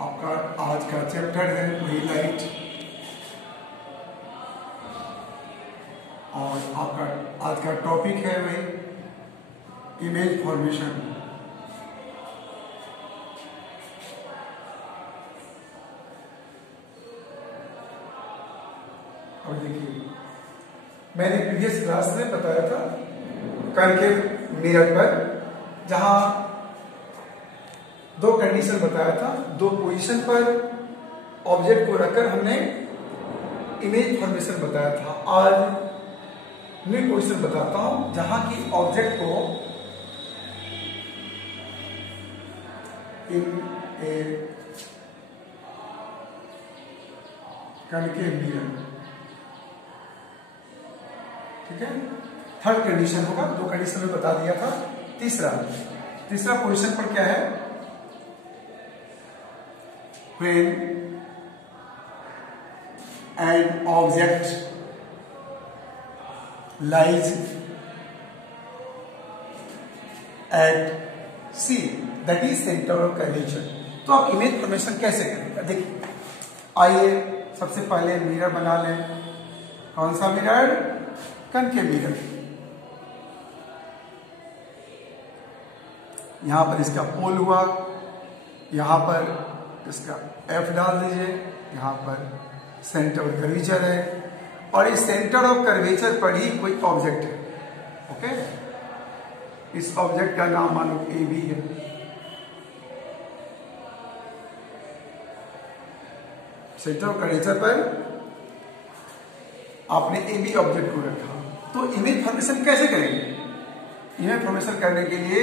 आपका आज का चैप्टर है वही लाइट, और आपका आज का टॉपिक है वही इमेज फॉर्मेशन। और देखिए, मैंने प्रीवियस क्लास में बताया था कॉन्केव मिरर पर, जहां दो कंडीशन बताया था, दो पोजीशन पर ऑब्जेक्ट को रखकर हमने इमेज फॉर्मेशन बताया था। आज न्यू पोजीशन बताता हूं जहां की ऑब्जेक्ट को इन ए कॉन्केव मिरर, ठीक है। थर्ड कंडीशन होगा, दो कंडीशन में बता दिया था। तीसरा पोजीशन पर क्या है, when an object lies at C, that is center of curvature। तो आप इमेज फॉर्मेशन कैसे करेंगे? देखिए, आइए सबसे पहले मिरर बना लें। कौन सा मिरर? Concave mirror. यहां पर इसका पोल हुआ, यहां पर इसका F डाल दीजिए, यहां पर सेंटर ऑफ कर्वेचर है, और इस सेंटर ऑफ कर्वेचर पर ही कोई ऑब्जेक्ट है। ओके, इस ऑब्जेक्ट का नाम मान लो AB है। सेंटर ऑफ कर्वेचर पर आपने AB ऑब्जेक्ट को रखा, तो इमेज फॉर्मेशन कैसे करेंगे? इमेज फॉर्मेशन करने के लिए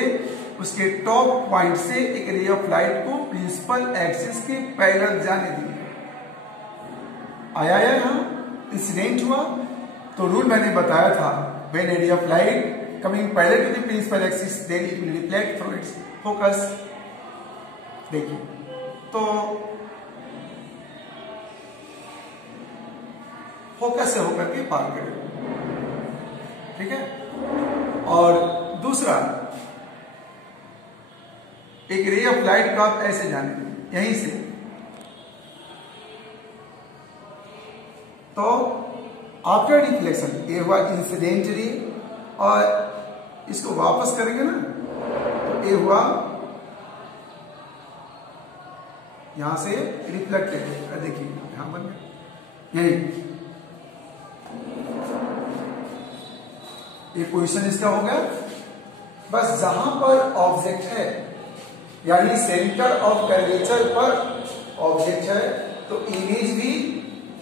उसके टॉप पॉइंट से एक रे ऑफ लाइट को प्रिंसिपल एक्सिस के पैरेलल जाने दिए। आया यहां इंसिडेंट हुआ, तो रूल मैंने बताया था, when a ray of light coming parallel to the principal axis then it will reflect from its focus. देखिए, तो फोकस से होकर के पार करें, ठीक है। और दूसरा, एक रे ऑफ लाइट को आप ऐसे जाने यहीं से, तो आफ्टर रिफ्लेक्शन ये हुआ इंसिडेंट रे, और इसको वापस करेंगे ना, तो ये हुआ यहां से रिफ्लेक्टेड। देखिए यहां बन गया, यही ये पोजीशन इसका हो गया। बस जहां पर ऑब्जेक्ट है, यानी सेंटर ऑफ कर्वेचर पर ऑब्जेक्ट है, तो इमेज भी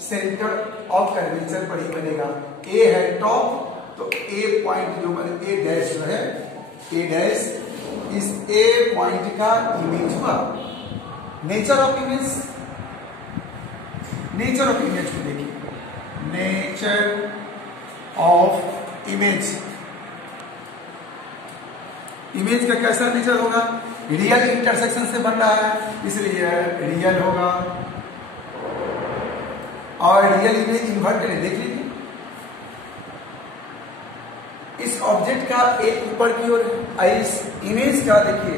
सेंटर ऑफ कर्वेचर पर ही बनेगा। ए है टॉप, तो ए पॉइंट जो बने, ए डैश जो है, ए डैश इस ए पॉइंट का इमेज हुआ। Nature of image, nature of image को देखिए, नेचर ऑफ इमेज, इमेज का कैसा नेचर होगा? रियल इंटरसेक्शन से बन रहा है, इसलिए रियल होगा। और रियल इमेज इन्वर्टेड है, देख लीजिए, इस ऑब्जेक्ट का एक ऊपर की ओर, इस इमेज का देखिए,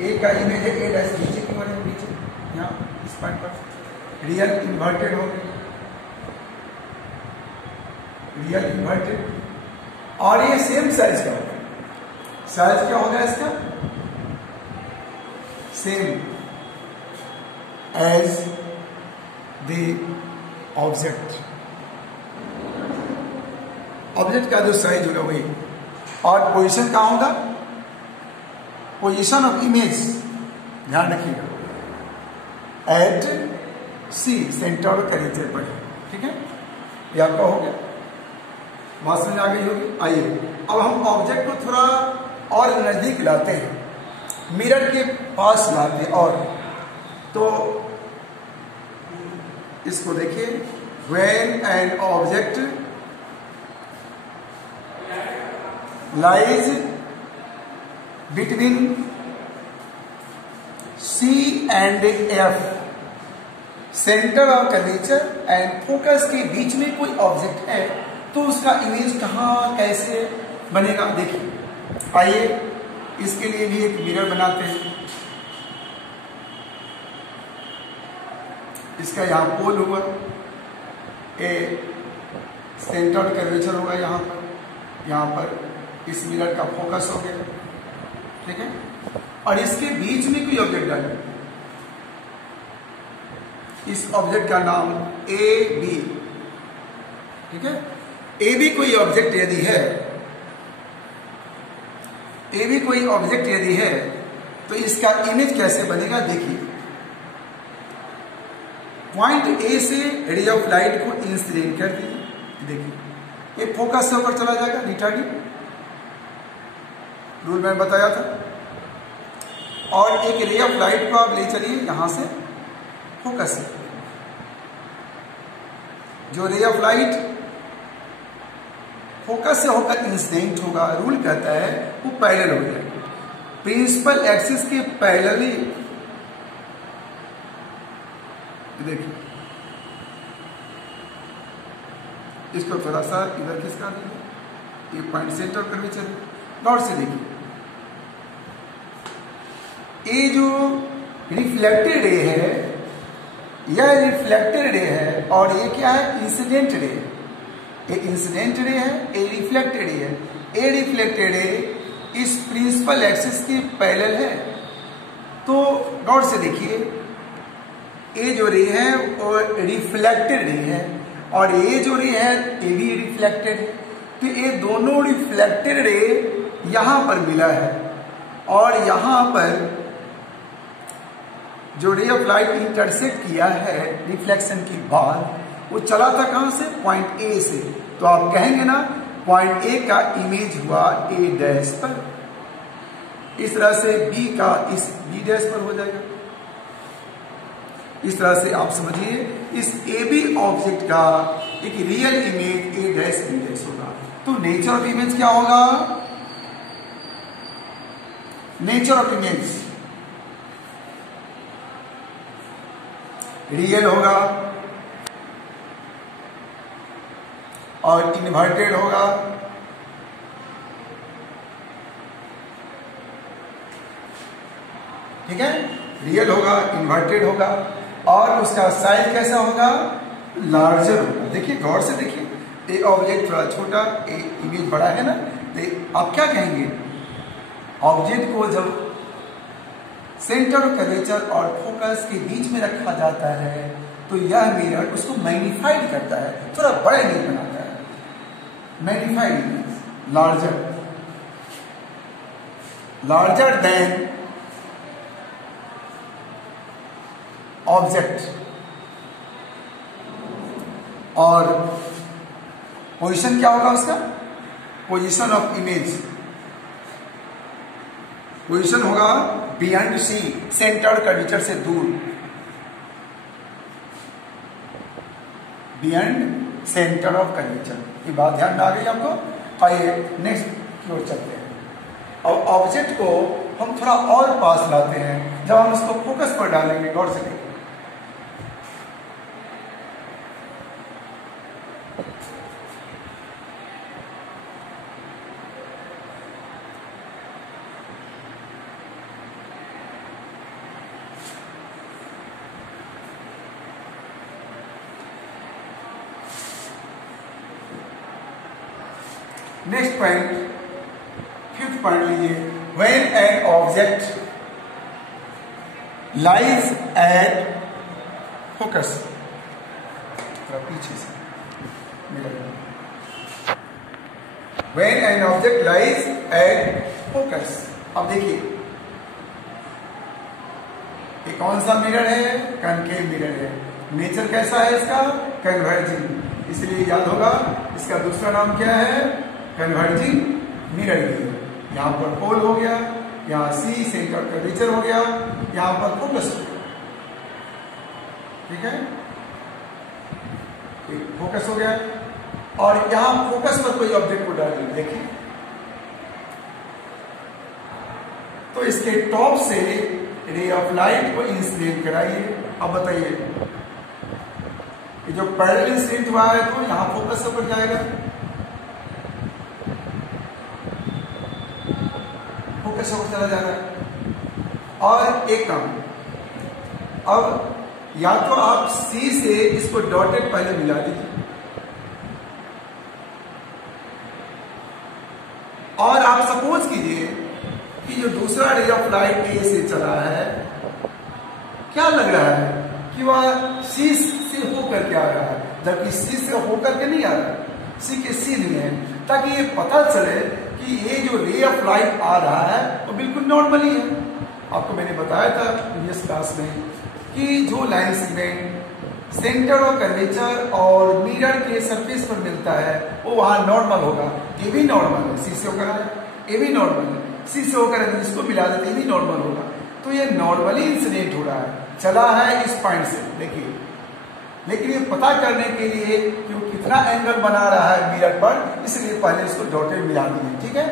ए का इमेज है, ए डैश नीचे की ओर है, नीचे यहाँ इस पॉइंट पर रियल इन्वर्टेड हो गया, रियल इन्वर्टेड। और ये सेम साइज का होगा, साइज क्या होगा इसका? Same as the object, object का जो साइज होगा वही। और पोजीशन कहां होगा? पोजीशन ऑफ इमेज, ध्यान रखिएगा, at C, centre of curvature पर, ठीक है। ये आपका हो गया, बात समझ आ गई होगी। आइए अब हम ऑब्जेक्ट को थोड़ा और नजदीक लाते हैं, मिरर के पास लाते हैं, और तो इसको देखिए, when an object lies between C and F, centre of curvature and focus के बीच में कोई ऑब्जेक्ट है, तो उसका इमेज कहां कैसे बनेगा? देखिए, आइए इसके लिए भी एक मिरर बनाते हैं। इसका यहाँ पोल हुआ, ए सेंटर कर्वेचर होगा यहाँ पर इस मिरर का फोकस हो गया, ठीक है। और इसके बीच में कोई ऑब्जेक्ट डालें, इस ऑब्जेक्ट का नाम ए बी, ठीक है। ए बी कोई ऑब्जेक्ट यदि है, ए बी कोई ऑब्जेक्ट यदि है तो इसका इमेज कैसे बनेगा देखिए। पॉइंट ए से रे ऑफ लाइट को इंसिडेंट कर दीजिए, देखिए ये फोकस से ऊपर चला जाएगा, रिटर्निंग रूल मैंने बताया था। और एक रे ऑफ लाइट को आप ले चलिए यहां से फोकस से, जो रे ऑफ लाइट फोकस से होकर इंसिडेंट होगा, रूल कहता है वो पैरेलल हो जाएगा, प्रिंसिपल एक्सिस के पैरेलली। देखिए इसको थोड़ा सा इधर खिसका दीजिए, ये पॉइंट सेंटर कर्वेचर गौर से देखिए। ये जो रिफ्लेक्टेड रे है, यह रिफ्लेक्टेड रे है, और ये क्या है, इंसिडेंट रे। ये इंसिडेंट रे है, ये रिफ्लेक्टेड रे है। ये रिफ्लेक्टेड रे इस प्रिंसिपल एक्सिस के पैरेलल है। तो गौर से देखिए, ये जो रे है वो रिफ्लेक्टेड रे है, और ये जो रे है ये भी रिफ्लेक्टेड है। तो ये दोनों रिफ्लेक्टेड रे यहां पर मिला है, और यहां पर जो रे ऑफ लाइट इंटरसेक्ट किया है रिफ्लेक्शन के बाद, वो चला था कहां से, पॉइंट ए से। तो आप कहेंगे ना पॉइंट ए का इमेज हुआ ए डैश पर, इस तरह से बी का इस बी डैश पर हो जाएगा। इस तरह से आप समझिए इस ए बी ऑब्जेक्ट का एक real image A dash B dash होगा। तो नेचर ऑफ इमेज क्या होगा, नेचर ऑफ इमेज रियल होगा और इन्वर्टेड होगा, ठीक है। रियल होगा, इन्वर्टेड होगा, और उसका साइज कैसा होगा, लार्जर होगा। देखिए गौर से देखिए, ये ऑब्जेक्ट थोड़ा छोटा, ये इमेज बड़ा है ना। तो आप क्या कहेंगे, ऑब्जेक्ट को जब सेंटर ऑफ कर्वेचर और फोकस के बीच में रखा जाता है तो यह मिरर उसको मैग्नीफाइड करता है, थोड़ा बड़ा इमेज बनाता है, magnified image, larger than object. और पोजीशन क्या होगा उसका, पोजीशन ऑफ इमेज, पोजीशन होगा बियॉन्ड सी, सेंटर कर्वेचर से दूर, बियॉन्ड सेंटर ऑफ कर्वेचर। ये बात ध्यान में आ गई आपको। आइए नेक्स्ट की ओर चलते हैं। और ऑब्जेक्ट को हम थोड़ा और पास लाते हैं, जब हम इसको फोकस पर डालेंगे, गौर से देखिए। नेक्स्ट पॉइंट, फिफ्थ पॉइंट लीजिए। When an object lies at focus, पीछे से when an object lies at focus. अब देखिए ये कौन सा मिरर है, कनकेव मिरर है। नेचर कैसा है इसका, कन्वर्जिंग, इसलिए याद होगा इसका दूसरा नाम क्या है, कन्वर्जिंग मिरर। यहां पर पोल हो गया, यहां सी सेंटर कर्वेचर हो गया, यहां पर फोकस हो गया, ठीक है, फोकस हो गया। और यहां फोकस पर कोई ऑब्जेक्ट को डाल दीजिए, देखिए तो इसके टॉप से रे ऑफ लाइट को इंसिडेंट कराइए। अब बताइए ये जो पैरेलल इंसिडेंट हुआ है तो यहां फोकस से ऊपर जाएगा, फोकस से ऊपर चला जा रहा है। और एक काम, अब या तो आप सी से इसको डॉटेड पहले मिला दीजिए, और आप सपोज कीजिए कि जो दूसरा रे ऑफ लाइट ए से चला है, क्या लग रहा है कि वह सी से होकर के आ रहा है, जबकि सी से होकर के नहीं आ रहा है, सी के सीध में है, ताकि ये पता चले कि ये जो रे ऑफ लाइट आ रहा है वो बिल्कुल नॉर्मली है। आपको मैंने बताया था प्रीवियस क्लास में कि जो line segment centre of curvature और मिरर के सरफेस पर मिलता है वो वहां नॉर्मल होगा। ये भी नॉर्मल है, सी से होकर है, ये भी नॉर्मल है, सी से होकर है, इसको मिला देते ये भी नॉर्मल होगा। तो ये नॉर्मली इंसिडेंट हो रहा है, चला है इस पॉइंट से, देखिए। लेकिन ये पता करने के लिए कि वो कितना एंगल बना रहा है मिरर पर, इसलिए पहले इसको डॉटेड मिला दिए, ठीक है।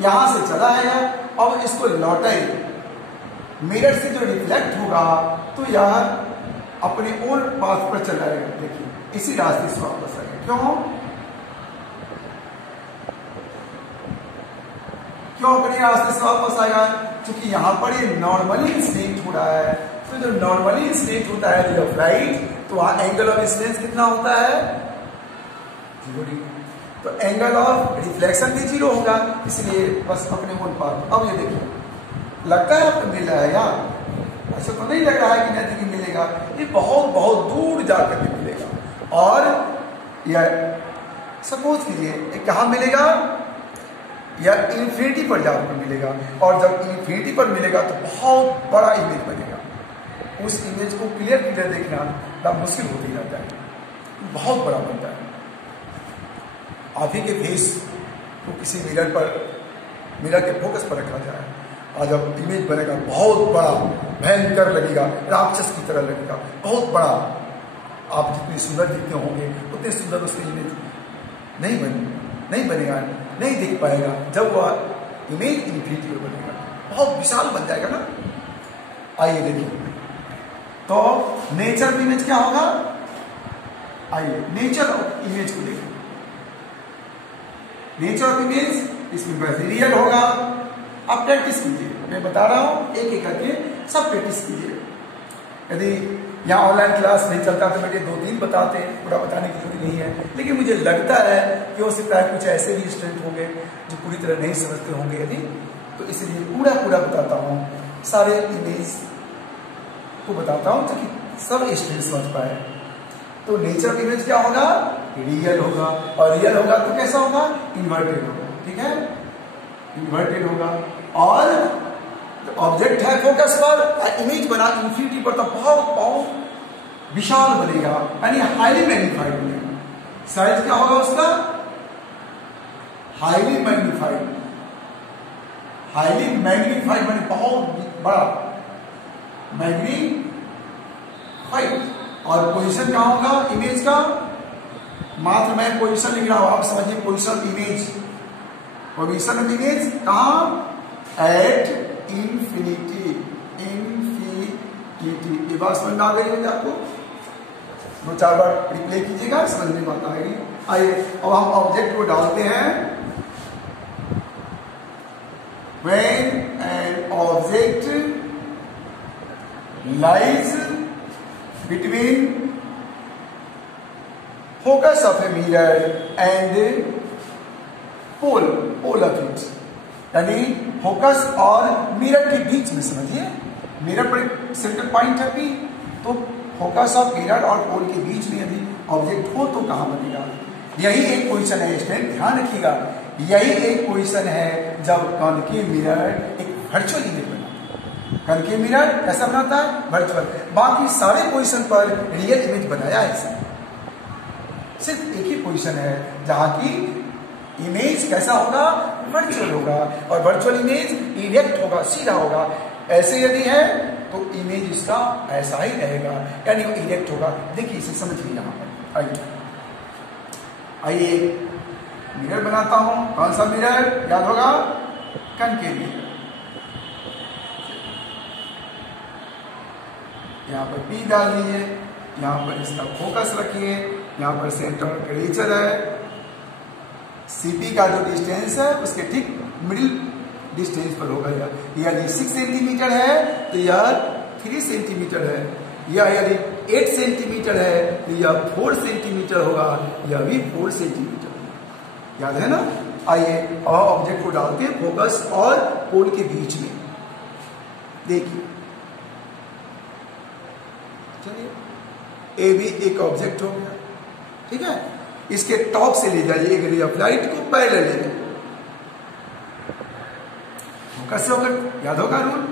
यहां से चला है और इसको लौटाए, मिरर से जो रिफ्लेक्ट होगा तो यह अपने ओन पाथ पर चला जाएगा, देखिए इसी रास्ते से वापस आएगा। क्यों अपने रास्ते से वापस आएगा? क्योंकि यहां पर ये नॉर्मली इंसिडेंट हो रहा है। तो जो नॉर्मली इंसिडेंट होता है रे ऑफ लाइट, तो वहां एंगल ऑफ इंसिडेंस कितना होता है? 0 डिग्री। तो एंगल ऑफ रिफ्लेक्शन भी 0 होगा, इसलिए बस अपने ओन पाथ। अब ये देखिए, लगता है आपको मिल रहा है यार, ऐसा तो नहीं लग रहा है कि नजदीक मिलेगा, ये बहुत बहुत दूर जाकर के मिलेगा। और यह सपोज कीजिए कहाँ मिलेगा, या इन्फिनिटी पर जाकर मिलेगा, और जब इन्फिनिटी पर मिलेगा तो बहुत बड़ा इमेज बनेगा। उस इमेज को क्लियर देखना बड़ा मुश्किल होती जाता है, बहुत बड़ा बनता है। आप ही के फेस को किसी मिरर के फोकस पर रखा जाए और जब इमेज बनेगा बहुत बड़ा, भयंकर लगेगा, राक्षस की तरह लगेगा, बहुत बड़ा। आप जितनी सुंदर दिखते होंगे उतने सुंदर उसकी इमेज नहीं बनेगा, नहीं दिख पाएगा। जब वह इमेज इन्फिनिटी में बनेगा बहुत विशाल बन जाएगा ना। आइए देखिए, तो नेचर इमेज क्या होगा? आइए नेचर ऑफ इमेज को देखिए। नेचर ऑफ इमेज इसमें वैसे रियल होगा। आप प्रैक्टिस कीजिए, मैं बता रहा हूं एक एक करके सब प्रैक्टिस कीजिए। यदि यहाँ ऑनलाइन क्लास नहीं चलता तो मेरे 2-3 बताते, पूरा बताने की जरूरत नहीं है। लेकिन मुझे लगता है कि हो सकता है कुछ ऐसे भी स्टूडेंट होंगे जो पूरी तरह नहीं समझते होंगे, यदि तो इसलिए पूरा बताता हूँ, सारे इमेज को बताता हूँ ताकि सब स्टूडेंट समझ पाए। तो नेचर इमेज क्या होगा? रियल होगा, और रियल होगा तो कैसा होगा? इन्वर्टेड होगा, ठीक है, इन्वर्टेड होगा। और ऑब्जेक्ट है फोकस पर, इमेज बना इन्फिनिटी पर, तो बहुत विशाल बनेगा, यानी हाईली मैग्नीफाइड बनेगा। साइज क्या होगा उसका? हाईली मैग्नीफाइड बने, बहुत बड़ा मैग्नीफाइड। और पोजीशन क्या होगा इमेज का? मात्र मैं पोजीशन लिख रहा हूं, आप समझिए position image, position of image कहां? At infinity. ये बात समझ में आ गई होगी आपको? 2-4 बार रिप्ले कीजिएगा, समझ में बात आएगी। आइए अब हम ऑब्जेक्ट को डालते हैं। When an object lies between focus of a mirror and pole of it, यानी फोकस और मिरर के बीच में, समझिए मिरर पर एक सेंटर पॉइंट है भी, तो फोकस ऑफ मिरर और पोल के बीच में यदि ऑब्जेक्ट हो तो कहां बनेगा? यही एक पोजीशन है स्टूडेंट, ध्यान रखिएगा, यही एक पोजीशन है जब कॉन्केव मिरर एक वर्चुअल इमेज बनाता है। कॉन्केव मिरर कैसा बनाता है? वर्चुअल। बाकी सारे पोजीशन पर रियल इमेज बनाया है इसने। सिर्फ एक ही पोजीशन है जहां की इमेज कैसा होगा? वर्चुअल होगा, और वर्चुअल इमेज इरेक्ट होगा, सीधा होगा। ऐसे यदि है तो इमेज इसका ऐसा ही रहेगा, यानी वो इरेक्ट होगा। देखिए इसे समझिए यहां पर। आइए मिरर बनाता हूं। कौन सा मिरर? याद होगा, कॉन्केव मिरर। यहां पर P डाल दीजिए, यहां पर इसका फोकस रखिए, यहां पर सेंटर कर्वेचर है, CP का जो डिस्टेंस है उसके ठीक मिडिल डिस्टेंस पर होगा। यदि 6 सेंटीमीटर है तो यह 3 सेंटीमीटर है, यह यदि 8 सेंटीमीटर है तो यह 4 सेंटीमीटर होगा, यह भी 4 सेंटीमीटर होगा। याद है ना? आइए अब ऑब्जेक्ट को डालते हैं फोकस और पोल के बीच में। देखिए, चलिए ए भी एक ऑब्जेक्ट हो गया, ठीक है। इसके टॉप से ले जाइए एक रे ऑफ लाइट को पैरेलल ले जाइए, फोकस से होकर, याद होगा रूल।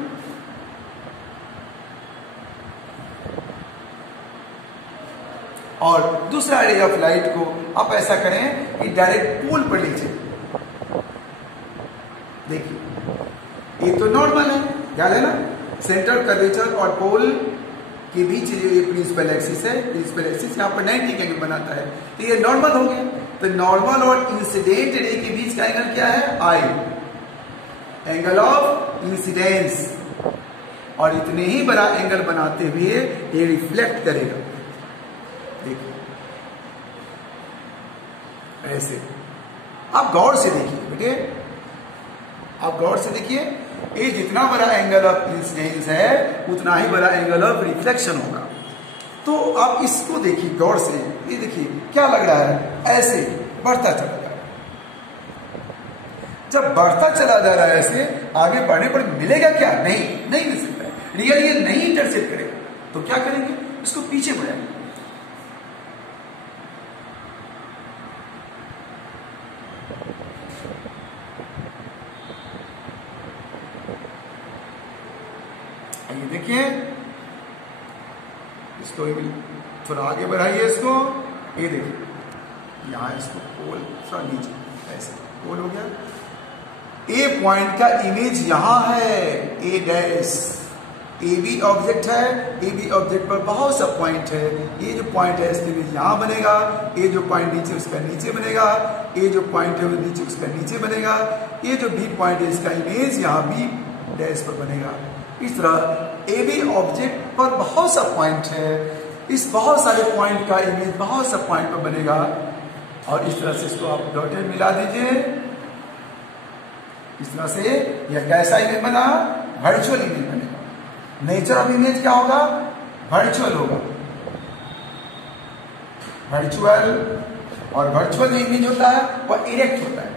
और दूसरा रे ऑफ लाइट को आप ऐसा करें कि डायरेक्ट पोल पर लीजिए। देखिए ये तो नॉर्मल है, याद है ना? सेंटर कर्वेचर और पोल के बीच जो ये प्रिंसिपल एक्सिस है, प्रिंसिपल एक्सिस यहाँ पर 90 एंगल बनाता है, तो ये नॉर्मल हो गया। तो नॉर्मल और इंसिडेंट रे के बीच का एंगल क्या है? आई, एंगल ऑफ इंसिडेंस। और इतने ही बड़ा एंगल बनाते हुए ये रिफ्लेक्ट करेगा। देखिए ऐसे आप गौर से देखिए बेटे, आप गौर से देखिए, ये जितना बड़ा एंगल ऑफ इंसिडेंस है उतना ही बड़ा एंगल ऑफ रिफ्लेक्शन होगा। तो आप इसको देखिए गौर से, ये देखिए क्या लग रहा है, ऐसे बढ़ता चला जा रहा है। जब बढ़ता चला जा रहा है ऐसे, आगे बढ़ने पर मिलेगा क्या? नहीं मिल सकता है। रियल ये नहीं इंटरसेप्ट करेगा, तो क्या करेंगे? इसको पीछे बढ़ाएंगे। ये देखिए, इसको थोड़ा आगे बढ़ाइए इसको। ये देखिए यहाँ इसको पोल थोड़ा नीचे, ऐसे पोल हो गया। ए पॉइंट का इमेज यहां है, ए डैश। ए बी ऑब्जेक्ट है, ए बी ऑब्जेक्ट पर बहुत सा पॉइंट है। ये जो पॉइंट है इसका इमेज यहां बनेगा, ये जो पॉइंट नीचे उसका नीचे बनेगा, ये जो पॉइंट है वो नीचे उसका नीचे बनेगा, ये जो बी पॉइंट है इसका इमेज यहाँ बी डैश पर बनेगा। इस तरह ए बी ऑब्जेक्ट पर बहुत सा पॉइंट है, इस बहुत सारे पॉइंट का इमेज बहुत सा पॉइंट पर बनेगा। और इस तरह से इसको आप डॉटेड मिला दीजिए। इस तरह से यह कैसा इमेज बना? वर्चुअल इमेज बनेगा। नेचर ऑफ इमेज क्या होगा? वर्चुअल होगा। वर्चुअल, और वर्चुअल इमेज होता है वह इरेक्ट होता है,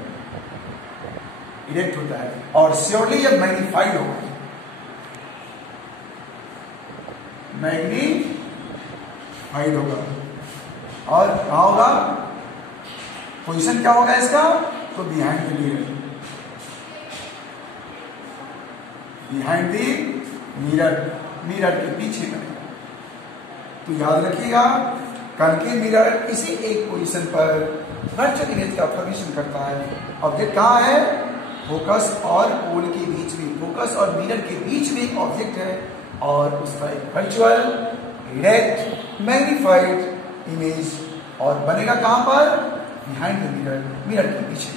इरेक्ट होता है। और श्योरली यह मैग्नीफाइड होगा, मैग्नीफाइड होगा। और कहां होगा? पोजीशन क्या होगा इसका? तो behind the mirror, behind the mirror, mirror के पीछे बनेगा। तो याद रखिएगा, कनकेव मिरर इसी एक पोजीशन पर वर्चुअल इमेज का फॉर्मेशन करता है। ऑब्जेक्ट कहाँ है? फोकस और पोल के बीच में, फोकस और मिरर के बीच में एक ऑब्जेक्ट है और उसका एक वर्चुअल इरेक्ट मैग्नीफाइड इमेज, और बनेगा कहां पर? बिहाइंड द मिरर, मिरर के पीछे।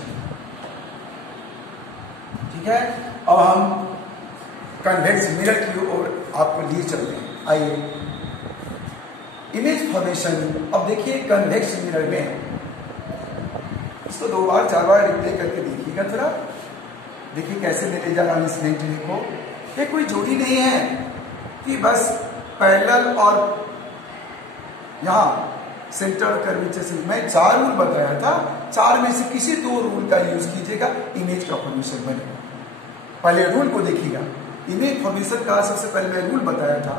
ठीक है, अब हम कन्वेक्स मिरर की ओर आपको लिए चलते हैं। आइए, इमेज फॉर्मेशन। अब देखिए कन्वेक्स मिरर में, इसको 2 बार 4 बार रिप्ले करके देखिएगा थोड़ा। देखिए कैसे मैं ले जा रहा हूं इस लेंथ को। ये कोई जोड़ी नहीं है कि बस पैरेलल और यहां सेंटर कर्वेचर से। मैं 4 रूल बताया था, 4 में से किसी 2 रूल का यूज कीजिएगा, इमेज का फॉर्मेशन बनेगा। पहले रूल को देखिएगा। इमेज फॉर्मेशन का सबसे पहले मैं रूल बताया था,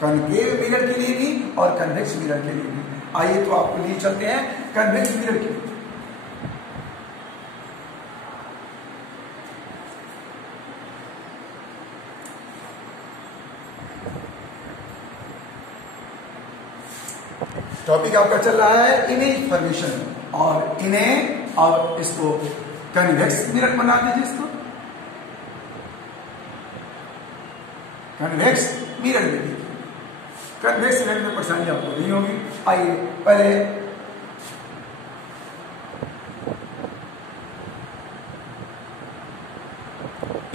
कनकेव मिरर के लिए भी और कन्वेक्स मिरर के लिए भी। आइए तो आपको लिए चलते हैं कन्वेक्स मिरर के लिए। टॉपिक आपका चल रहा है इमेज फॉर्मेशन, और इन्हें और इसको कन्वेक्स मिरर बना दीजिए। इसको कन्वेक्स मिरर में देखिए, कन्वेक्स मिरर में परेशानी आपको नहीं होगी। आइए पहले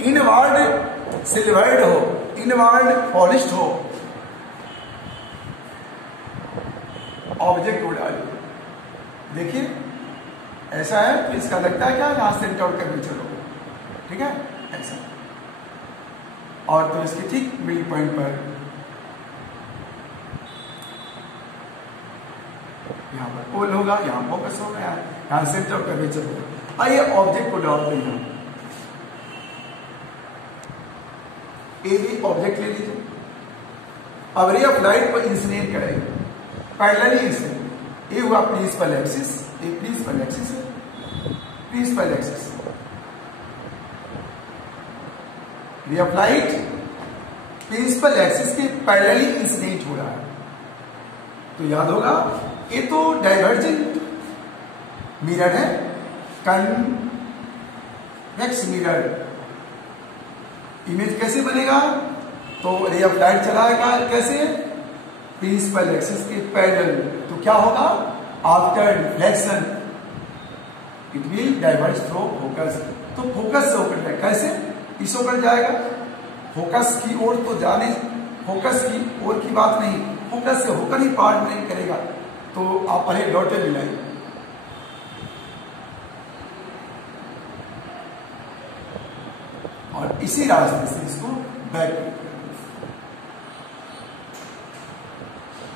इनवर्ड सिल्वर्ड हो, इनवर्ड पॉलिश्ड हो ऑब्जेक्ट को डालिए। देखिए ऐसा है तो इसका लगता है क्या? यहां सेंटर और कर्वेचर हो, ठीक है, ऐसा। और तो इसके ठीक मिड पॉइंट पर यहाँ पर पोल होगा, यहाँ फोकस होगा, यहाँ सेंटर ऑफ कर्वेचर होगा। आइए ऑब्जेक्ट को ड्रॉ करते हैं। ए भी ऑब्जेक्ट ले लीजिए। अब रे ऑफ लाइट को इंसिडेंट करेंगे पैरेलली इंसिडेंट। ए हुआ प्रिंसिपल एक्सिस, ए प्रिंसिपल एक्सिस है, principal axis. Ray of light principal axis के पैरेलली इंसिडेंट हो रहा है। तो याद होगा ये तो डाइवर्जेंट मिरर है, कन्वेक्स मिरर। इमेज कैसे बनेगा? तो रे ऑफ लाइट चलाएगा कैसे? प्रिंसिपल एक्सिस के पैरेलल। तो क्या होगा? After reflection it will diverge through focus. तो फोकस से होकर जाएगा। कैसे? इस होकर जाएगा, फोकस की ओर तो जाने, फोकस की ओर की बात नहीं, फोकस से होकर ही पार्ट नहीं करेगा। तो आप पहले डॉटेड मिलाइए। और इसी रास्ते से इसको बैक।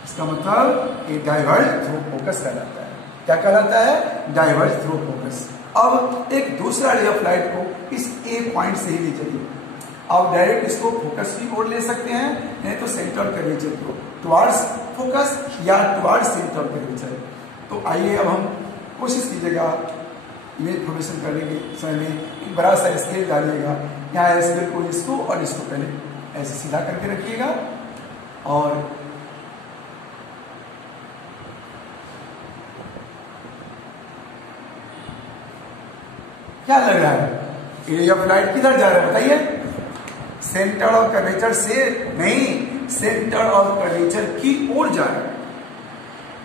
इसका मतलब ये डाइवर्ज थ्रू फोकस कहलाता है। क्या कहलाता है? Diverge through focus. अब एक दूसरा रे ऑफ लाइट को इस ए पॉइंट से ही ले चलिए। आप डायरेक्ट इसको फोकस की ओर ले सकते हैं, नहीं तो सेंटर कर्वेचर को टुवार्ड्स फोकस या टुवार्ड्स सेंटर कर्वेचर। तो आइए अब हम कोशिश कीजिएगा इमेज फॉर्मेशन करने के समय में एक बड़ा सा स्केल डालिएगा। यहाँ स्केल को इसको और इसको पहले ऐसे सीधा करके रखिएगा। और क्या लग रहा है? एरिया ऑफ लाइट किधर जा रहा है बताइए? सेंटर ऑफ कर्वेचर से नहीं, सेंटर ऑफ कर्वेचर की ओर जा रहा है।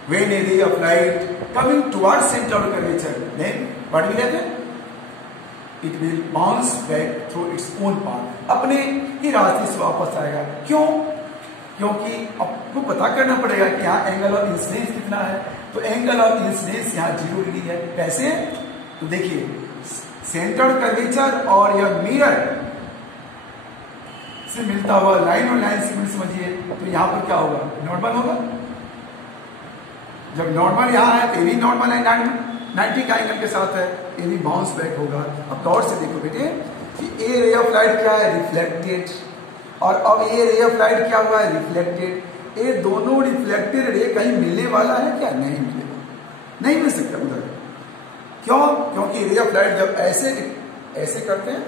When a ray of light coming towards center of curvature, then what will happen? It will bounce back through its own path. अपने ही रास्ते से वापस आएगा। क्यों? क्योंकि आपको पता करना पड़ेगा कि यहाँ एंगल ऑफ इंसिडेंस कितना है। तो एंगल ऑफ इंसिडेंस यहाँ 0 डिग्री है। कैसे? तो देखिए सेंटर कर्वेचर और यह मिरर से मिलता हुआ लाइन और लाइन सेगमेंट समझिए। तो यहाँ पर क्या होगा? नॉर्मल होगा। जब नॉर्मल यहाँ है तो ये भी नॉर्मल है, 90 का एंगल के साथ है, ये भी बाउंस बैक होगा। अब गौर से देखो बेटे कि ए रे ऑफ लाइट क्या है? रिफ्लेक्टेड। और अब ये रे ऑफ लाइट क्या हुआ है? रिफ्लेक्टेड। ये दोनों रिफ्लेक्टेड रे कहीं मिलने वाला है क्या? नहीं मिलेगा, नहीं मिल सकता उधर। क्यों? क्योंकि रे ऑफ लाइट जब ऐसे ऐसे करते हैं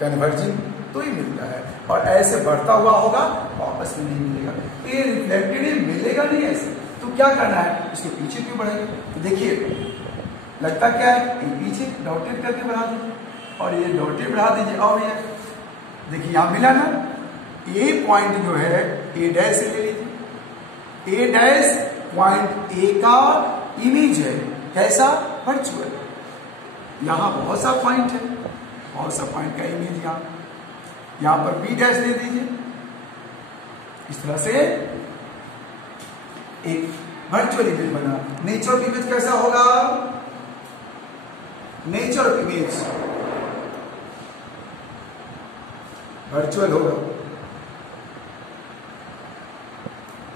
कन्वर्जिंग तो ही मिलता है, और ऐसे बढ़ता हुआ होगा वापस में नहीं मिलेगा। ये रिफ्लेक्टेड मिलेगा नहीं ऐसे। तो क्या करना है? इसके पीछे क्यों बढ़ेगा? तो देखिए लगता क्या है? ये पीछे डॉटेड करके बढ़ा दीजिए और ये डॉटेड बढ़ा दीजिए। और ये देखिए यहाँ मिला ना, ये पॉइंट जो है ए डैश से ले लीजिए। ए डैश पॉइंट ए का इमेज है। कैसा? वर्चुअल। यहाँ बहुत सा पॉइंट है, बहुत सा पॉइंट का इमेज यहाँ पर बी डैश दे दीजिए। इस तरह से एक वर्चुअल इमेज बना। नेचर ऑफ इमेज कैसा होगा? नेचर ऑफ इमेज वर्चुअल होगा,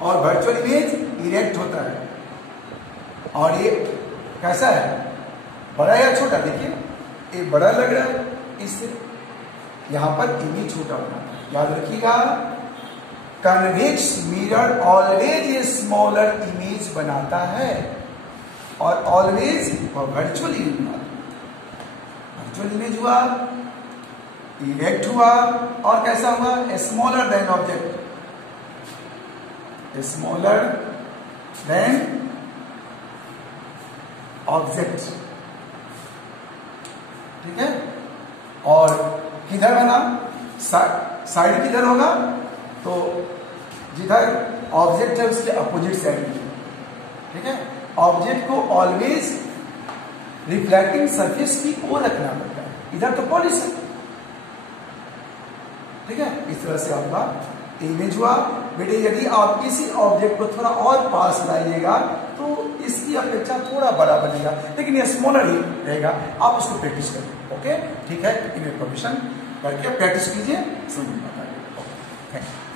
और वर्चुअल इमेज इरेक्ट होता है। और ये कैसा है? बड़ा या छोटा? देखिए ये बड़ा लग रहा है, इससे यहां पर इमेज छोटा होना। याद रखिएगा convex mirror always a smaller image बनाता है, और ऑलवेज वर्चुअल इमेज बनाता है। वर्चुअल इमेज हुआ, इरेक्ट हुआ, और कैसा हुआ? A smaller than object, a smaller than object. ठीक है? और किधर बना? साइड किधर होगा? तो जिधर ऑब्जेक्ट है उसके अपोजिट साइड में। ठीक है? ऑब्जेक्ट को ऑलवेज रिफ्लेक्टिंग सरफेस की ओर रखना पड़ता है। इधर तो पॉलिश है। ठीक है? इस तरह से आपका इमेज हुआ। बेटे यदि आप इसी ऑब्जेक्ट को थोड़ा और पास लाइएगा तो इसकी अपेक्षा थोड़ा बड़ा बनेगा, लेकिन ये स्मॉलर ही रहेगा। आप उसको प्रैक्टिस करें। ओके? ठीक है? इमेज फॉर्मेशन करके प्रैक्टिस कीजिए, समझ में आता है। Okay, thank you.